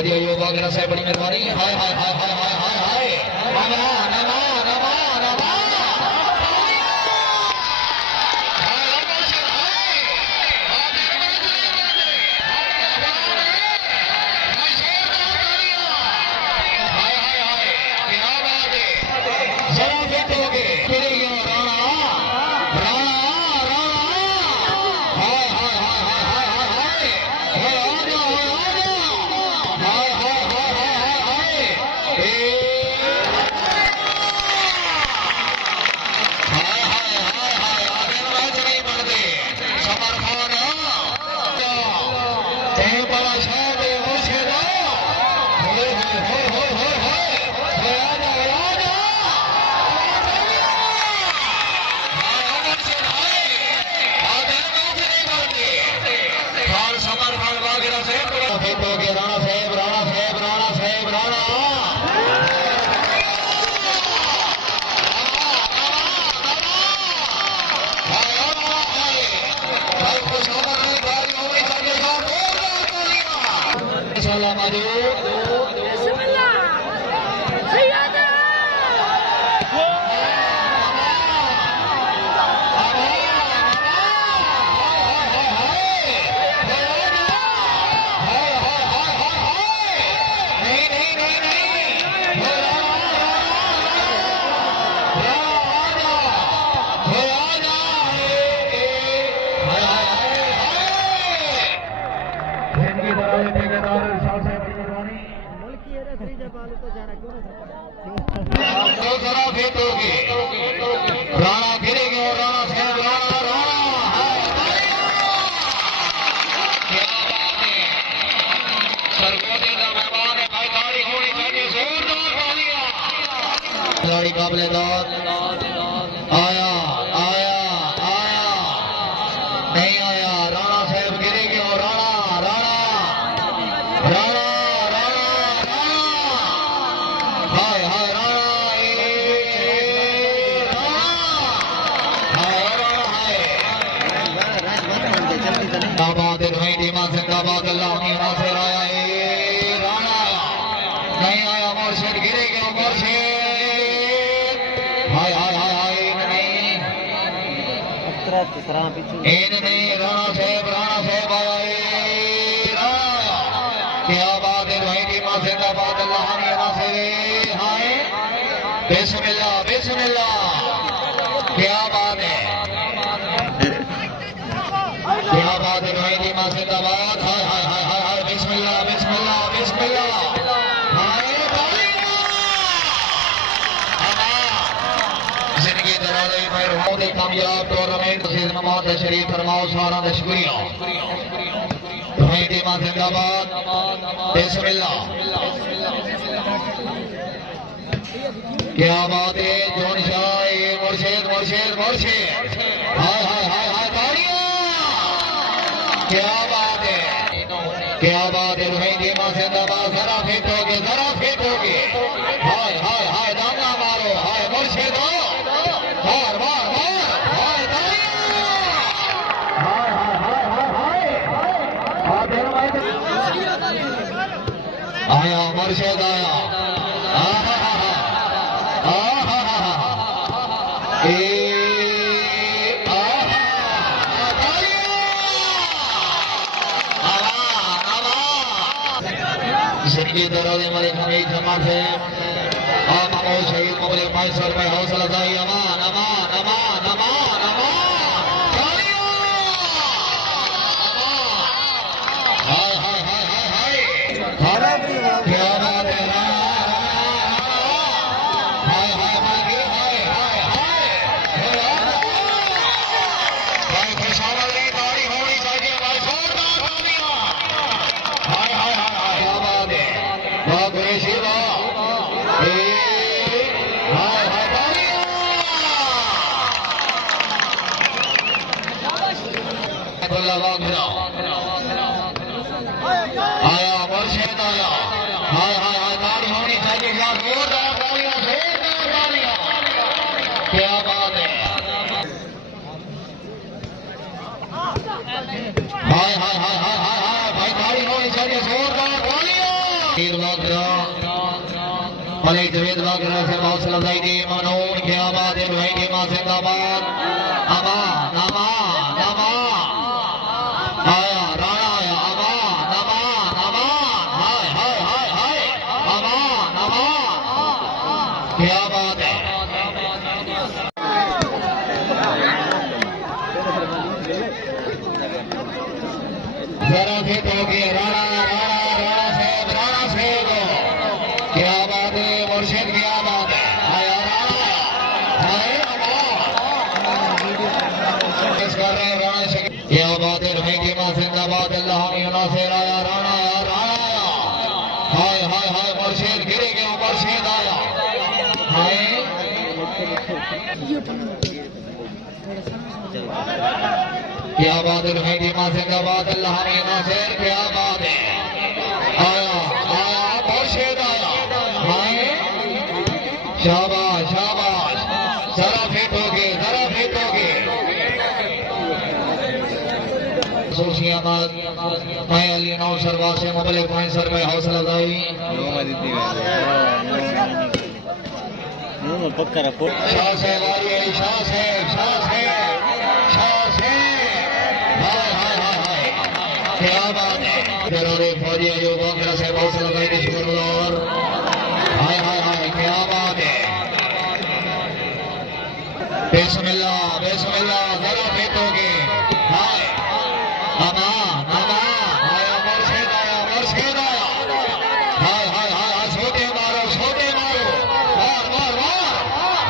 वधिया युवा वगैरह से बड़ी मेहरबानी। हाय हाय हाय हाय हाय हाय हाय नमा नमा नमा नमा राणा गिरेंगे और राणा साहब राणा क्या बात है। सरगोदे का मेहमान है भाई, ताड़ी होनी चाहिए जोरदार तालियां। खिलाड़ी काबिले दाद आया आया आया नहीं आया। राणा साहब गिरेंगे और राणा राणा राणा राणा हाय हाय जिंदाबाद भाई टीमा जिंदाबाद अल्लाह नासिर आया राणा नहीं आया। मुर्शिद गिरेगा मुर्शिद हाय हाय हाय हाय नहीं राणा साहब आया राणा क्या बात है भाई टीमा जिंदाबाद अल्लाह नासिर हाय बिस्मिल्लाह बिस्मिल्लाह क्या बात है क्या बात है भाई नीमा जिंदाबाद हाय हाय हाय हाय हाय बिस्मिल्लाह बिस्मिल्लाह बिस्मिल्लाह हाय जिंदगी दराज़ी में बहुत ही कामयाब टूर्नामेंट से नमाज शरीफ फरमाओ सारा शुक्रिया भाई नीमा जिंदाबाद बिस्मिल्लाह क्या बात है जोन शाह मुर्शिद मुर्शिद मुर्शिद हाय हाय हाय हाय क्या बात है भाई नीमा जिंदाबाद। जरा फिट होगे हाय हाय हाय दांगा मारो हाय मुर्शिद मार मार मार हाय आया मुर्शिद आया जिंदगी दराज़ी हमारे हमीद जमात है आप अमोल शहीद मुबलिक भाई सर में हौसला अफजाई अमान अमान अमान अमान अमान हाय हाय हाय हाय हाय क्या बात है हाय हाय हाय हाय हाय भाई खुशहाल नहीं ताड़ी होनी चाहिए भाई जोरदार तालियां हाय हाय हाय क्या बात है गुरेशी हाय हाय तालियां आया मुर्शिद आया हाय हाय वीर वागरा भले जवेद वागरा से हौसला अफजाई दी मनोन क्या बात है भाई की मां जिंदाबाद अमान अमान अमान आया राणा आया अमान अमान अमान हाय हाय हाय हाय अमान अमान क्या बात है जरा फिट हो गया राणा राणा साहब क्या बात है मुर्शिद क्या बात है आया राणा हाय कर रहे राणा से क्या बात है भाई की मां जिंदाबाद अल्लाह नासिर आया राणा हाय हाय हाय मुर्शिद गिरे गया मुर्शिद आया हाय क्या बात है भाई की मां जिंदाबाद अल्लाह नासिर क्या बात है आया आया मुर्शिद आया हाय शाबाश शाबाश जरा फिट हो गए खुशियाबाद मैं अली नौ सरवा से मुबलिक मैं सर में हौसला अफजाई शाह से वाली शाह से हाय हाय हाय हाय क्या बात है जरूरी फौजी अयूब वगैरह से हौसला अफजाई के शुक्रगुजार हाय हाय हाय क्या बात है बिस्मिल्लाह बिस्मिल्लाह जरा फिट हो गए हाय अमान अमान आया मुर्शिद आया हाय हाय हाय छोटे मारो मार मार मार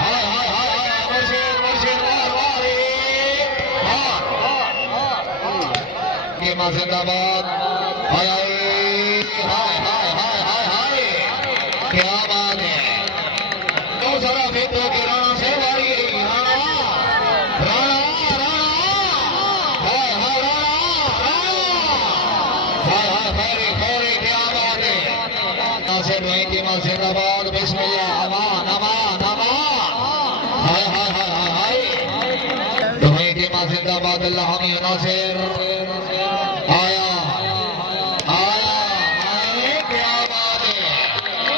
हाय हाय हाय हाय मुर्शिद मार ये मां जिंदाबाद हाय हाय हाय हाय हाय हाय क्या बात है तो जरा फिट हो के राणा से वाली राणा जिंदाबाद बिस्मिल्लाह अमान अमान अमान हाय हाय हाय हाय हाय तुम्हें की मां जिंदाबाद अल्लाह नासिर आया आया आए क्या बात है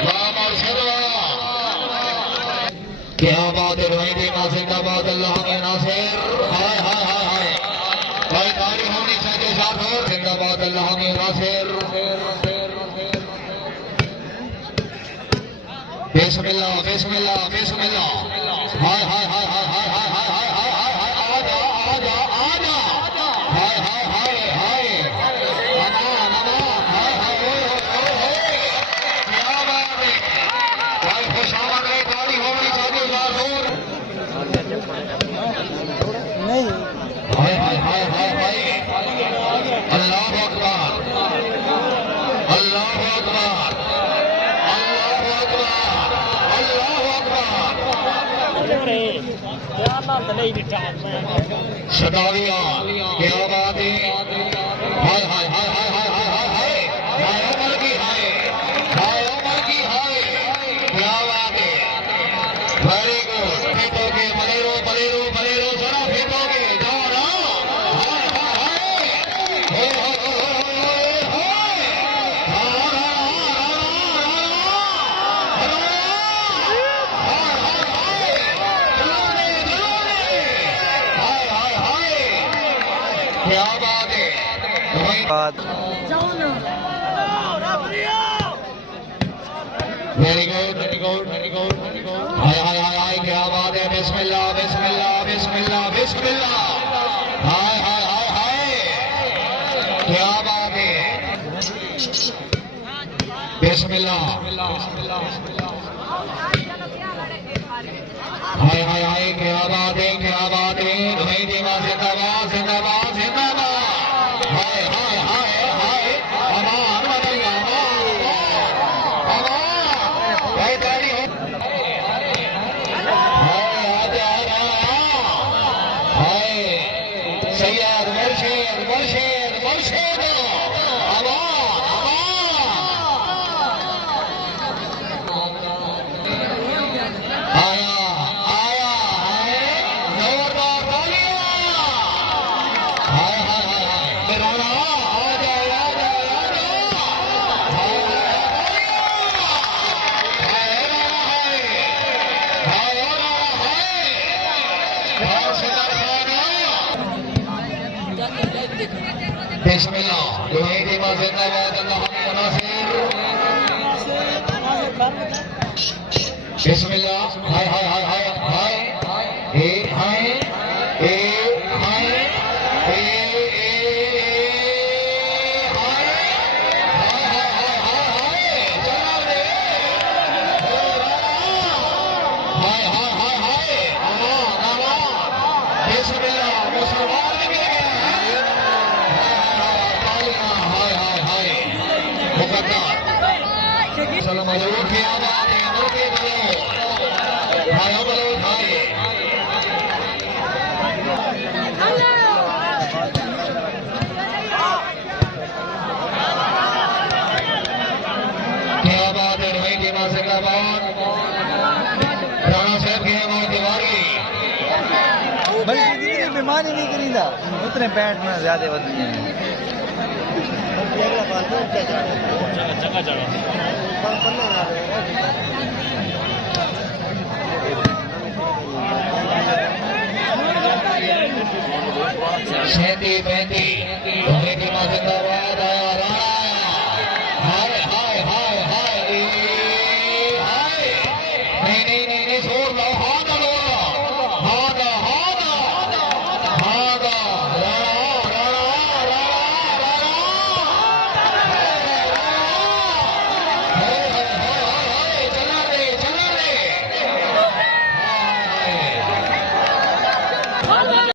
वाह मुर्शिद क्या बात है तुम्हें की मां जिंदाबाद अल्लाह नासिर हाय हाय हाय हाय भाई ताली होनी चाहिए साथ और जिंदाबाद अल्लाह नासिर बिस्मिल्लाह बिस्मिल्लाह बिस्मिल्लाह हाय हाय हाय हाय हाय हाय हाय हाय हाय हाय आजा आजा आजा हाय हाय हाय हाय अमान अमान हाय हाय क्या बात है भाई खुशामद है गाड़ी होनी चाहिए जोर नहीं हाय हाय हाय हाय हाय अल्लाह अकबर अल्लाह अकबर सदाविया क्या बात है हाय हाय हाय हाय हाय हाय हाय हाय हाय उमर की हाय क्या बात है वेरी गुड फिट हो गए बलेरो जरा फिट हो गए जाओ ना हाय हाय हाय क्या बात है वेरी गुड हाय हाय हाय हाय क्या बात है बिस्मिल्लाह बिस्मिल्लाह बिस्मिल्लाह बिस्मिल्लाह हाय हाय हाय हाय क्या बात है बिस्मिल्लाह हाय हाय हाय क्या बात है भाई देवा जिंदाबाद जिंदाबाद जिंदाबाद हाय हाय हाय हाय अमान अमान भाई ताली हो हाय आजा हाय सैयद मुर्शिद अमान आया आया है जोरदार तालियां बिस्मिल्लाह दुआई टीम जिंदाबाद अल्लाह मुनासिर बिस्मिल्लाह हाय हाय हाय हाय हाय ए हाय ए हाय ए हाय हाय हाय हाय चला दे हाय हाय हाय हाय अल्लाह अल्लाह बिस्मिल्लाह मुसलमान निकल गए हाय हाय हाय मुकद्दर सलाम जरूर की आवाज है मुर्गे बलो हाय बलो हाय क्या बात है भाई टीमा जिंदाबाद राणा साहब की हमारी दीवारी बल्कि जितनी बेमानी नहीं करीदा उतने पैंट में ज्यादा वजन है सेंती पैंती